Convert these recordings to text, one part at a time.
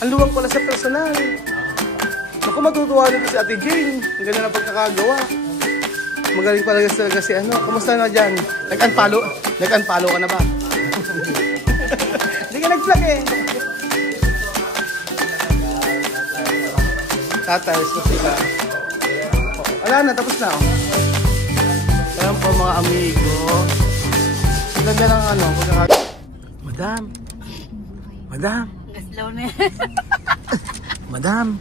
Ang luwang pala sa personal. Naku, matutuwa nito si Ate Jane. Ang ganda na pagkakagawa. Magaling pala talaga si ano. Kamusta na dyan? Nag-unfollow? Nag-unfollow ka na ba? Hindi ka nag-vlog eh. Tatayos na sila. Wala na, tapos na. Ayan po mga amigo. Ang ganda ng ano. Madam. Madam. Slow na yan. Madam.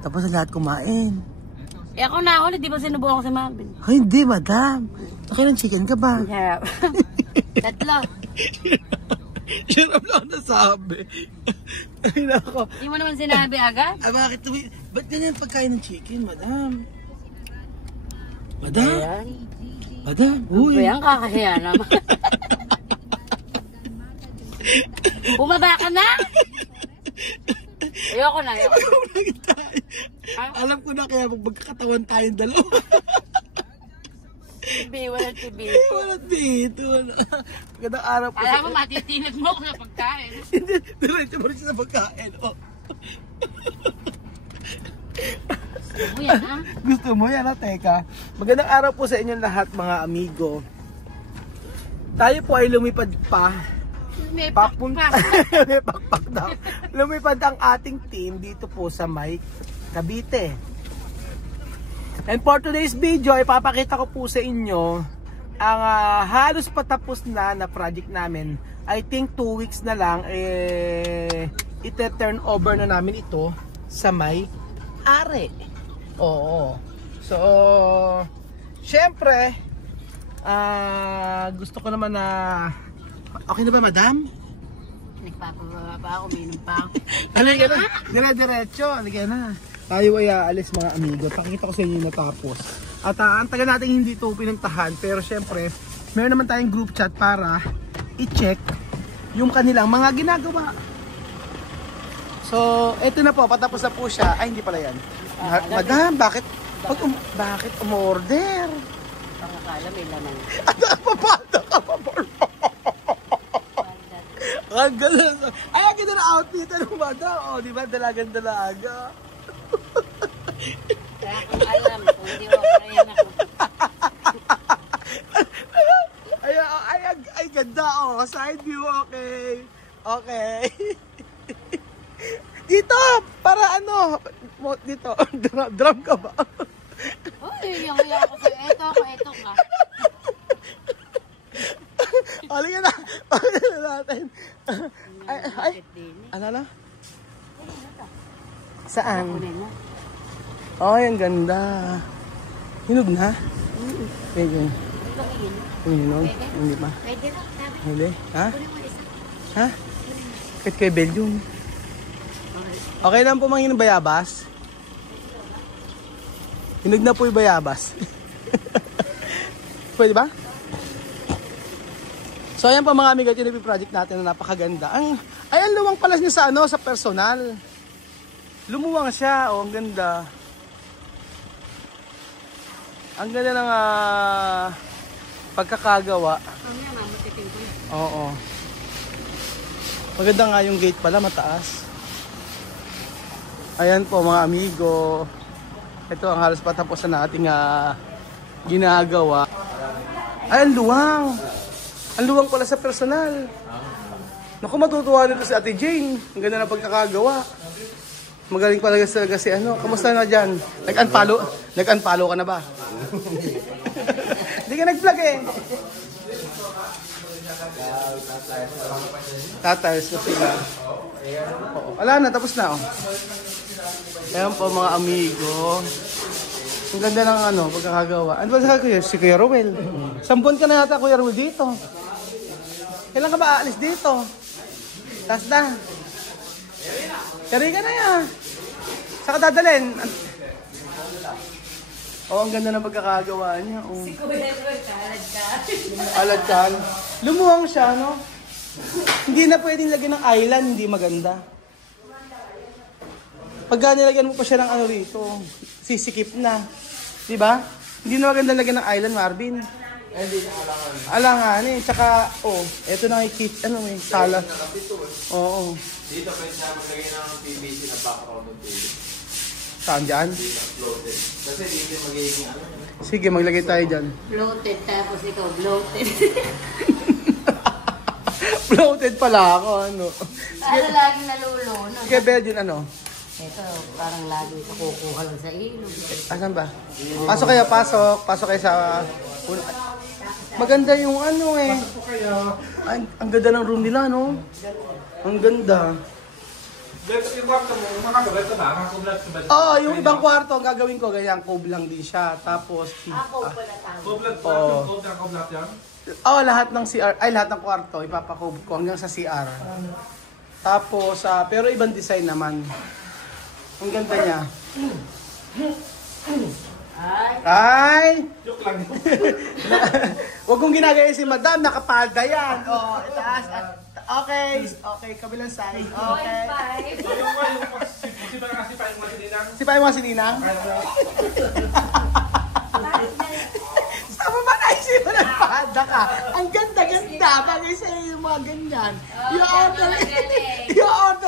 Tapos na lahat kumain. Eh ako na ulit, di ba sinubukan ko si Marvin? Ay, hindi, madam. Okay ng chicken ka ba? Yeah. Tatlo. Hirap lang nasabi. Ay, nako. Hindi mo naman sinabi agad? Ah, bakit? Ba't ganyan pagkain ng chicken, madam? Madam? Ayan. Madam? Uy. Ayan, kakahiya naman. Bumaba ka na? Ayoko na. Alam ko na kaya magkakatawan tayong dalawa. TV, walang TV. Walang dito. Magandang araw po. Alam mo, matitinag mo ako sa pagkain. Hindi, diretso mo rin sa pagkain. Oh. Gusto mo yan, ha? Gusto mo yan, ha? Teka. Magandang araw po sa inyong lahat, mga amigo. Tayo po ay lumipad pa. May Papunta. May pakpak daw. Lumipad ang ating team dito po sa May Cavite. And for today's video, ipapakita ko po sa inyo ang halos patapos na project namin. I think 2 weeks na lang, ite-turn over na namin ito sa May Are. Oo. So, syempre, gusto ko naman na... Okay na ba, madam? Nagpapababa pa ako, uminom pa ako. Halika na. Dire-diretso. Halika na. Tayo ay aalis, mga amigo. Pakita ko sa inyo natapos. At ang tagal natin hindi ito pinuntahan. Pero syempre, meron naman tayong group chat para i-check yung kanilang mga ginagawa. So, eto na po. Patapos na po siya. Ay, hindi pala yan. Madam, bakit umorder? Pangakala may laman. Papanda ka pa, ang ganda. Ay, ang ganda na outfit. Ano ba daw? O, di ba? Dalagan-dalaga. Kaya kung alam, kung hindi ko kaya na ako. Ay, ganda. O, side view. Okay. Okay. Dito, para ano? Dito, drum ka ba? Uy, yung ako sa eto ka. Halika na. Halika na natin. Ay. Ano na? Saan? Oh, ang ganda. Hinog na? Pwede. Hinog? Hindi pa? Hindi? Ha? Ha? Kahit kay Belgium. Okay lang po manginom bayabas? Hinog na po yung bayabas. Pwede ba? So ayan pa mga amigo, ito yung project natin na napakaganda. Ang luwang pala niya sa sa personal. Lumuwang siya, ang ganda. Ang ganda ng pagkakagawa. Oo. Maganda nga yung gate pala, mataas. Ayan po mga amigo. Ito ang halos patapos na nating ginagawa. Ay, ang luwang. Ang luwang pala sa personal. Naku, matutuwa nito si Ate Jane. Ang ganda na pagkakagawa. Magaling pala talaga si ano. Kamusta na dyan? Nag-unfollow ka na ba? Hindi ka nag-vlog eh. Tatayos na sila. Wala na, tapos na. Ayan po mga amigo. Ang ganda ng pagkakagawa. Ano ba si Kuya Ruel? 10 ka na yata, Kuya Ruel, dito. Kailan ka ba aalis dito? Last na. Kari ka na yan. Saan ka dadalhin? Ang ganda ng pagkakagawa niya. Si Kuya Ruel, Aladkan. Lumuwang siya, no? Hindi na pwedeng lagyan ng island, hindi maganda. Pagka nilagyan mo pa siya ng rito, sisikip na. Diba? Hindi na maganda lagyan ng island, Marvin. Hindi na alangan. Alanganin, tsaka, eto na yung kit, ano may sala. Nakapito. Oo. Dito pwede na maglagay ng PVC na background ng TV. Saan dyan? Dito floated. Kasi dito magiging ano. Sige, maglagay tayo dyan. Bloated, tapos ikaw bloated. Floated pala ako, ano. Ano laging nalulunod? Sige, Belgian, ano? Ito, parang lagi ka kukuha lang sa ilog. Asan ba? Pasok kayo, pasok. Pasok kayo sa... Maganda yung ano eh. Pasok po kayo. Ang ganda ng room nila, no? Ang ganda. Yung kwarto mo, makakabal ka ba? Makakabal ka ba? Oo, yung ibang kwarto, ang gagawin ko, ganyan, cove lang din siya. Tapos... Ako pala tawag. Kublat po. Oo. Kublat yan. Lahat ng CR, lahat ng kwarto, ipapakove ko hanggang sa CR. Tapos, pero ibang design naman. Ang ganda niya. Ay! Joke lang. Huwag kong ginagaya si Madam, nakapalda yan. Itaas. Okay, kabilang side. Okay. Si pa yung mga sininang? Sama ba naisip mo nagpahanda ka? Ang ganda-ganda. Bagay sa'yo yung mga ganyan. I-order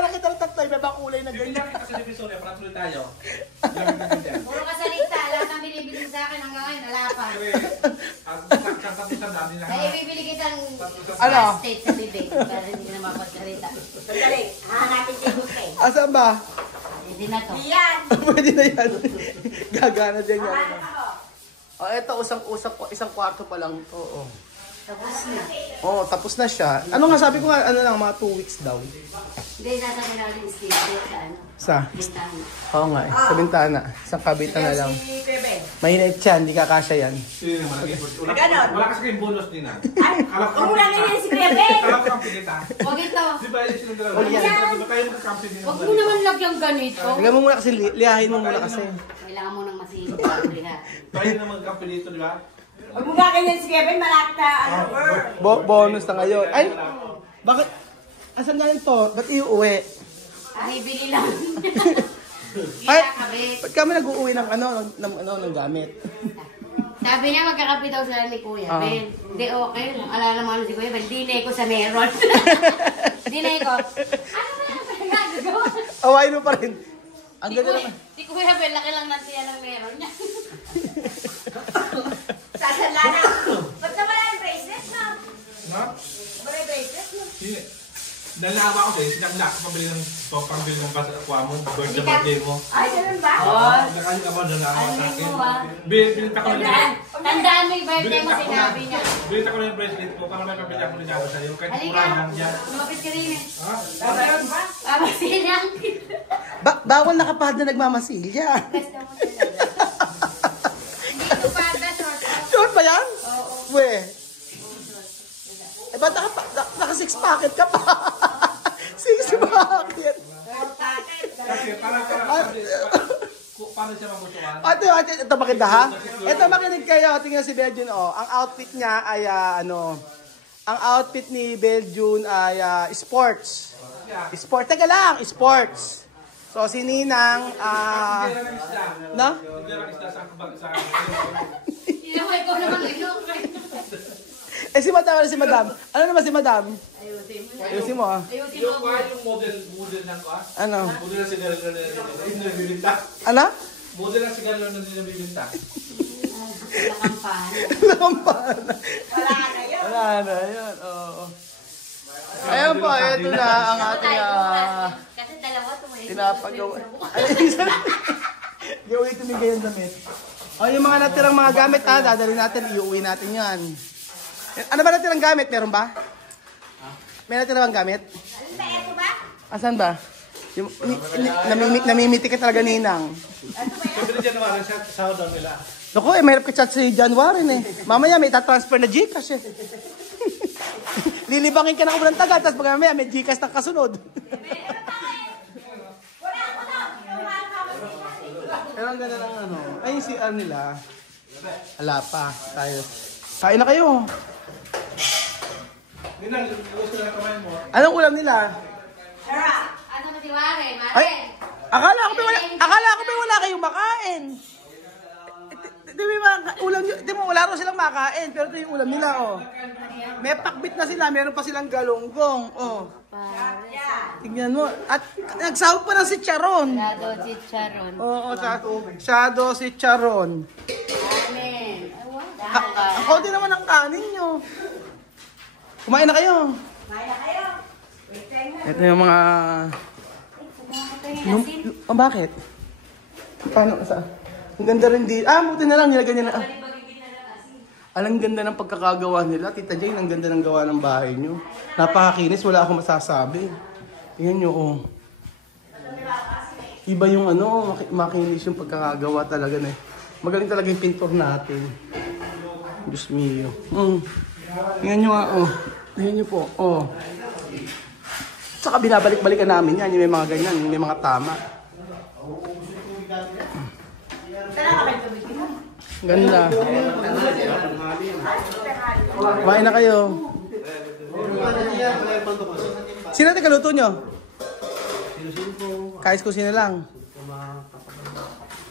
na kita ng tatay. May kulay na ganyan. Puro ka salita, lahat ng binibili sa akin hanggang ngayon, wala pa. Kaya ibibili kitang Ano? state sa bibig para hindi na mapagsalita. Sandali, hahanapin si Buke. Asan ba? Hindi na to. Yan! Pwede na yan. Gagana din yan. Hahanap ako. Ito, isang kwarto pa lang to. Tapos na. Tapos na siya. Ano nga sabi ko nga, ano lang, mga 2 weeks daw. Hindi, nasa kailangan yung state sa ano. Sa? Listahan. Oo nga sa bintana. Isang kabitan na lang. Si Bebe. Mainit yan, hindi kakasya yan. Ganon. Wala kasi kayong bonus din ah. Ay, umula na yun si Bebe. Alam ko kampi kita. Huwag ito. Di ba yung silang dalawa? Di ba kayo magkakampi din? Huwag mo naman lagyan ganito. Lagyan mo muna kasi, lihahin mo muna kasi. Kailangan mo nang masinip bago lihat. Tayo na magkakampi dito, di ba? Huwag mo ba ganyan si Bebe, malapit na ano, girl. Bonus na ngayon. Ay, bakit? Asan galing to? Ba't iuwi? Ay, bili lang. Ay, Kakabit. ba't kami nag-uuwi ng ng gamit? Sabi niya magkakapit daw sila ni Kuya Ah. Ben. Hindi okay. Alala mo ano si Kuya Ben. Dinay ko sa meron. Dinay ko. Ano ba yung nagagawa? Awain mo pa rin. Ang ganda naman. Si Kuya Ben, laki lang ng tiyan ng meron niya. Sasala na. Ba't na wala yung bracelet, no? No? Wala yung bracelet, no? Sige. Nalawa ko sa'yo, sinagla ko pambili ng basa mo, birthday mo. Ay, ganun ba? Nakali ka ba doon na ako sa Ano akin? mo ba? Binita ko na Tandaan mo yung birthday mo, sinabi niya. Binita ko na yung bracelet ko para may pabili ako rin ako sa'yo. Kahit Halika. mura lang yan. Lumapit ka rin eh. Ha? Papasilang. Bawal nakapad na nagmamasilya. Gusto mo talaga. Hindi ko pada, short. Short ba yan? Oo. We. Ba't naka 6 packet ka pa? 6 packet. Kasi paano siya mabutuan? Ito makita ha? Ito makinig kayo. Tingnan si Beljun Ang outfit niya ay ang outfit ni Beljun ay sports. Sport. Teka lang, sports. So si Ninang, no? Inaway ko naman ilong. Si Madam. Ano naman si Madam? Ayusin mo. Ayusin mo. Ayusin mo. Yung model ng ko Ano? Model ng sigarilyo na nabibinta. Ano? Model ng sigarilyo na nabibinta. Nakampaan. Wala na yun. Oo. Ayan po, ito na ang ating Kasi dalawa tumayo. pinapagawa. Hindi ulit tumigay yung damit. Yung mga natirang mga gamit dadalhin natin, iuwi natin yan. Ano ba natirang gamit? Meron ba? May natirang gamit? Ito ba? Asan ba? Yung, namimiti ka talaga, Ninang. Pwede dyan naman sa sahod nila. Naku, mahirap ka chat si January Mamaya may itatransfer na Gcash Lilibangin ka ng ulang taga, tapos mamaya may Gcash na kasunod. Pero ang ganda ng ay yung CR nila. Ala pa, tayo. Kain na kayo. Ninang, gusto na kamay mo. Anong ulam nila? Ano ba si Ware? Ay, Mare? akala ko ba wala kayong makain. di ba, ulam nyo, di mo, wala rin silang makain, pero ito yung ulam nila, oh. May pakbit na sila, meron pa silang galunggong, oh. Tingnan mo, at nagsahog pa ng si Charon. Shadow chicharon. Oo, shadow si Charon. Amen. Ako din naman ang kanin nyo. Kumain na kayo. Ito yung mga... bakit? Paano? Ang ganda rin dito. Buti na lang, nilagyan niya na. Alang ganda ng pagkakagawa nila. Tita Jane, ang ganda ng gawa ng bahay nyo. Napakakinis, wala akong masasabi. Tingnan nyo, oh. Iba yung ano, makinis yung pagkakagawa talaga na. Magaling talaga yung pintor natin. Diyos mio. Tingnan nyo nga, oh. Tingnan nyo po, oh. Saka binabalik-balikan namin yan. Yung may mga ganyan, yung may mga tama. Ganda. Kumain na kayo. Sino natin kaluto nyo? Kais ko sino lang.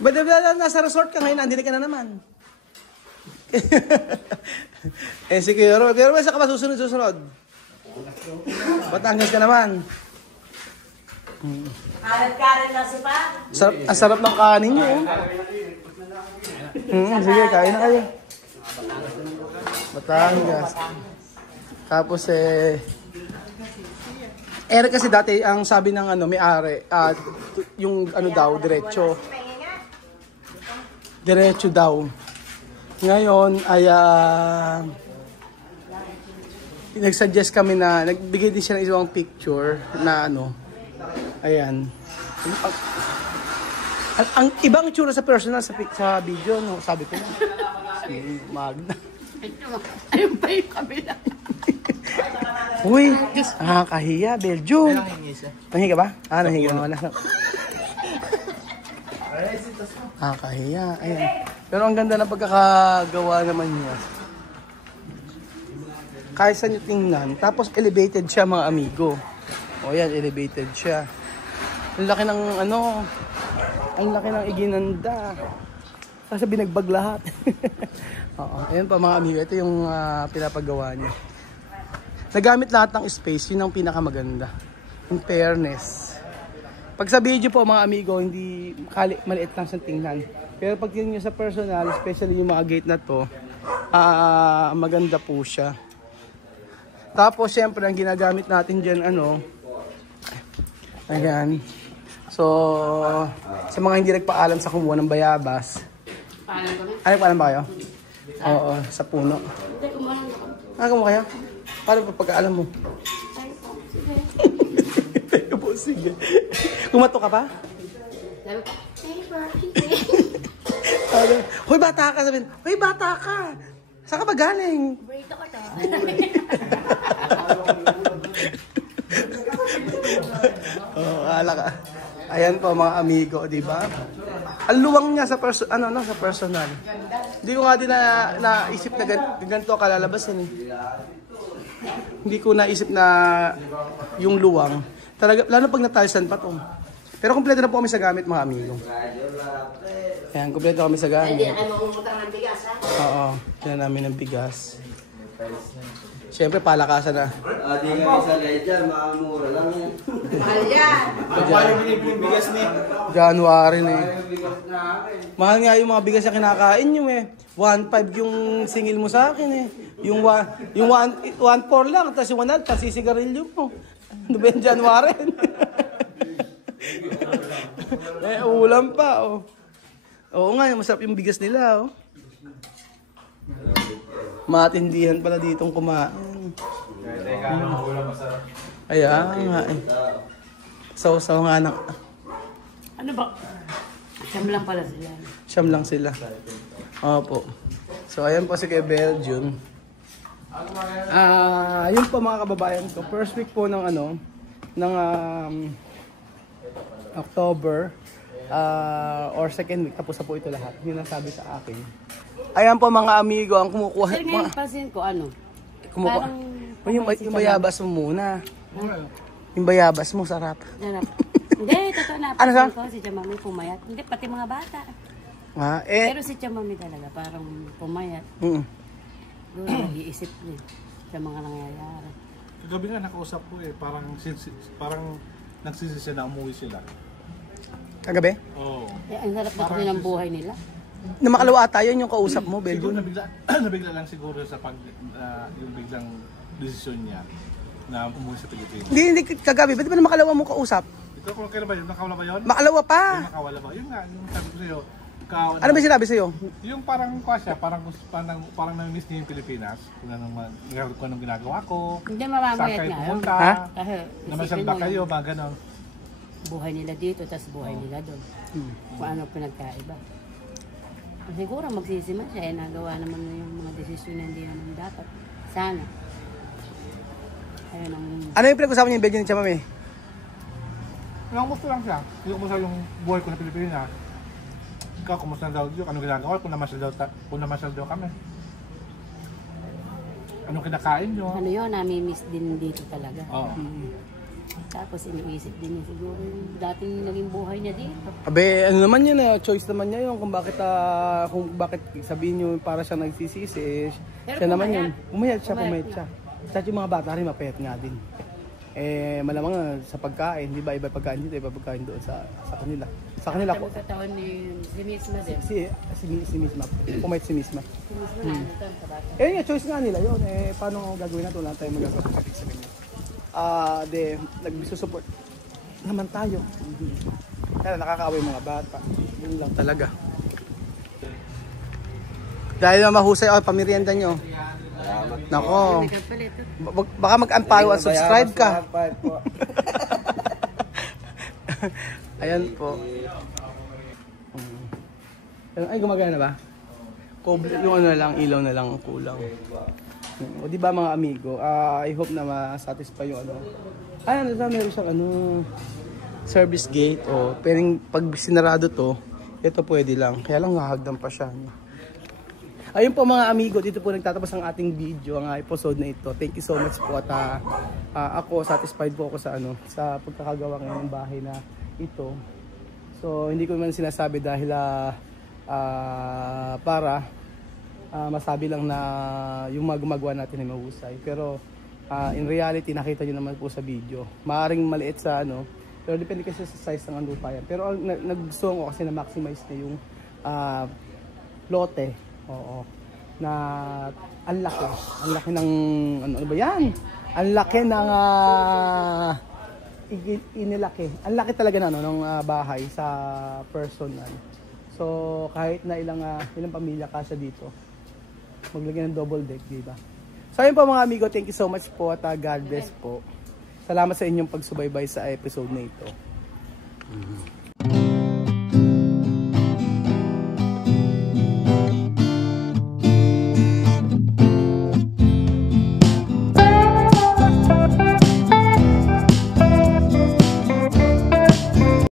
Ba't nasa resort ka ngayon? Andini ka na naman. Si Kuya Ro. Kuya Ro, saan ka ba susunod? Batangas ka naman. Karat-karat na si Pa. Ang sarap ng kanin nyo. Sige, kain na kayo. Batangas. Tapos kasi dati ang sabi ng may-ari, yung daw, diretso daw. Ngayon ay nag-suggest kami na nagbigay din siya ng isang picture na ayan. Ang ibang tsura sa personal sa video, no, sabi ko na. Si Magda. Ayun pa yung kabila. Uy, kahiya, Belgium. Nahingi ka ba? Nahingi naman na. Kahiya, ayan. Pero ang ganda ng pagkakagawa naman niya. Kahit saan nyo tingnan. Tapos elevated siya mga amigo. O yan, elevated siya. Ang laki ng ang laki ng iginanda. Kasi binagbag lahat. Oo, ayan pa mga amigo. Ito yung pinapagawa niya. Nagamit lahat ng space. Yun ang pinakamaganda. In fairness. Pag sa video po mga amigo, hindi maliit lang sa tingnan. Pero pag tingnan nyo sa personal, especially yung mga gate na to, maganda po siya. Tapos syempre ang ginagamit natin dyan ayan. So sa mga hindi nagpaalam sa kumuha ng bayabas. Paalam kami? Paalam ba kayo? Oo, sa puno. Hindi, kumuha lang ako. Kumuha kayo? Paano pa pagkaalam mo? Tayo po, sige. Kumato ka pa? Sabi ko, Hoy, bata ka, sabihin. Hoy, bata ka. Saan ka ba galing? burrito ko to. Ala ka. Ayan po mga amigo, di ba? Ang luwang niya sa sa personal. Hindi ko nga din naisip na ganito kalalabasin eh. Hindi ko naisip na yung luwang. Talaga, lalo pag natalsan pa to. Pero kompleto na po kami sa gamit mga amigo. Ayan, kompleto kami sa gamit. Hindi na kayo mamumutang ng bigas, ha? Oo, kaya namin ng bigas. Siyempre, palakasan na. Di nga isa guys dyan, makamura lang yan. Mahal yan. Paano binibili yung bigas ni? January na eh. Bigas na akin. Mahal nga yung mga bigas na kinakain nyo eh. 1.5 yung singil mo sa akin eh. Yung 1.4 lang, tapos yung 1.5, pasisigarilyo mo. Ano ba yung January? Ulam pa oh. Oo nga, masarap yung bigas nila oh. Matindihan pala ditong kumain. Ayan nga eh. Saw-saw nga ng... Ano ba? Siyam lang pala sila. Siyam lang sila. Opo. So ayan po si kay Belgium. Yun po mga kababayan ko. First week po ng October or second week. Tapos na po ito lahat. Yun ang sabi sa akin. Ayan po mga amigo ang kumukuha. Sir, ngayon pansin ko Kumukuha. parang... Yung bayabas mo muna. Yung bayabas mo, sarap. Sarap. Hindi, totoo na. Ano sa? Pansin ko si Jamami pumayat. Hindi, pati mga bata. Pero si Chamami talaga, parang pumayat. Mm. Doon, nag-iisip niya sa mga nangyayari. Kagabi nga nakausap ko parang nagsisi siya na umuwi sila. Kagabi? Oo. Ang sarap na kasi ng buhay nila. Na makalawa ata yun yung kausap mo, Siguro Belbon. nabigla lang siguro sa yung biglang desisyon niya na umuwi sa Pilipinas. Hindi kagabi. Ba't ba na makalawa mo kausap? Ito kung kailan ba yun? Nakawala ba yun? Makalawa pa. Nakawala ba? Yun nga, yung sabi ko sa'yo. Ano ba sinabi sa'yo? Yung parang parang nami-miss niya yung Pilipinas. Kung anong ginagawa ko. Hindi Saan mamamayat kayo nga. pumunta. Ha? Kasi Namasyal isipin ba mo kayo? yung Mga ganon. buhay nila dito, tapos buhay nila doon. Kung ano pinagkaiba. Siguro magsisiman siya, nagawa naman yung mga desisyon na hindi naman dapat. Sana. Ayun ang... Ano yung pinag-usapan niyo yung Belgian ni Chamami? Kumusta lang siya. Yung kumusta yung buhay ko sa Pilipinas. Ikaw, kumusta daw yun? Anong ginagawa? Kung namasyal daw kami. Anong kinakain nyo? Ano yun, nami-miss din dito talaga. Oo. Tapos iniisip din niya siguro yung dating naging buhay niya dito. Abe, ano naman yun choice naman niya yun kung bakit sabihin niyo para siya nagsisisi eh, Pero siya naman yun. pumayat. Pumayat siya. At yung mga bata rin mapayat nga din. Eh, malamang sa pagkain, di ba iba pagkain dito, iba pagkain doon sa kanila. Sa kanila po. Sa katawan ni si Misma din. Si Misma. Pumayat si Misma. Si Misma na ano to, sa bata. Eh, yung choice nga nila yun. Eh, paano gagawin natin? Wala tayong magagawa sa kanila. Nagsusupport naman tayo. Kaya nakakaaway mga bata. Yun lang talaga. Dahil na mahusay pamirienda nyo. Nako. May kapalit. Baka mag-unfollow at subscribe ka. Ayan po. Ay, gumagana na ba? Yung ano na lang, ilaw na lang ang kulang. O di ba mga amigo, I hope na ma-satisfy yung ano. Ay, ano na, meron siyang ano, service gate. O, pero pag sinarado to, ito pwede lang. Kaya lang hahagdan pa siya. Ayun po mga amigo, dito po nagtatapos ang ating video, ang episode na ito. Thank you so much po at ako, satisfied po ako sa ano, sa pagkakagawa ngayon ng bahay na ito. So, hindi ko man sinasabi dahil para masabi lang na yung gumagawa natin ay mahusay. Pero in reality, nakita nyo naman po sa video. Maaring maliit sa ano, pero depende kasi sa size ng lupa yan. Pero naggusto ko kasi na maximize na yung lote. Oo. Na ang laki ng ano ba 'yan? Ang laki ng inilaki. Ang laki talaga ng bahay sa personal. So kahit na ilang pamilya kasya dito, maglagay ng double deck, di ba? So ayun po mga amigo, thank you so much po at God bless po. Salamat sa inyong pagsubaybay sa episode na ito.